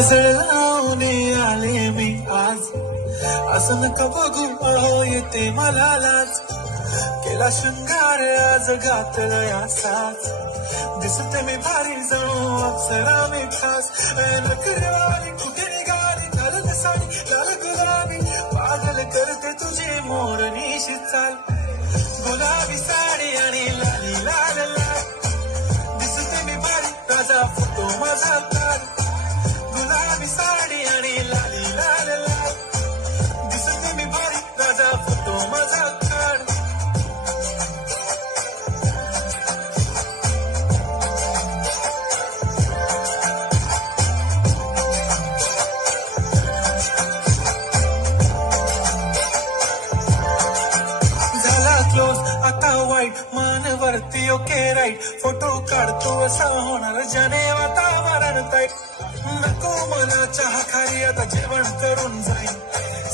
काजळ लावून आले मी आज, असं नका बघू अळो येते मला लाज. केला शृंगार आज घातलाय असाच, दिसते मी भारी जणू अप्सरा मी खास. नखरेवाली कुठे निघाली घालत साडी लाल गुलाबी, पागल करते तुझी मोरनीशी चाल. गुलाबी साडी आणि लाली लाल लाल, दिसते मी भारी ताजा फोटो माझा काढ. गुलाबी साडी आणि लाली लाल लाल, दिसते मी भारी ताजा फोटो माझा काढ. क्लोज आता वाईट मान वरती ओके राईट, फोटो काढतो असा होणार ज्याने वातावरण टाईट. नको मला चहा खाली आता जेवण करून जाईन,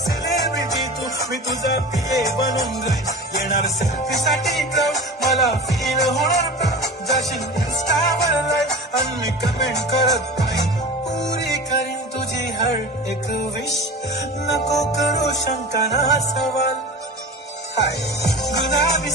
सेलिब्रिटी तू मी तुझा पिये बनून जाईन. येणार सेल्फी साठी क्राऊड मला फील होणार प्राऊड, जाशील इन्स्टावर लाईव्ह आणि मी कमेंट करत नाही. पुरी करीन तुझी हर एक विश, नको करू शंका ना सवाल. हाय गुलाबी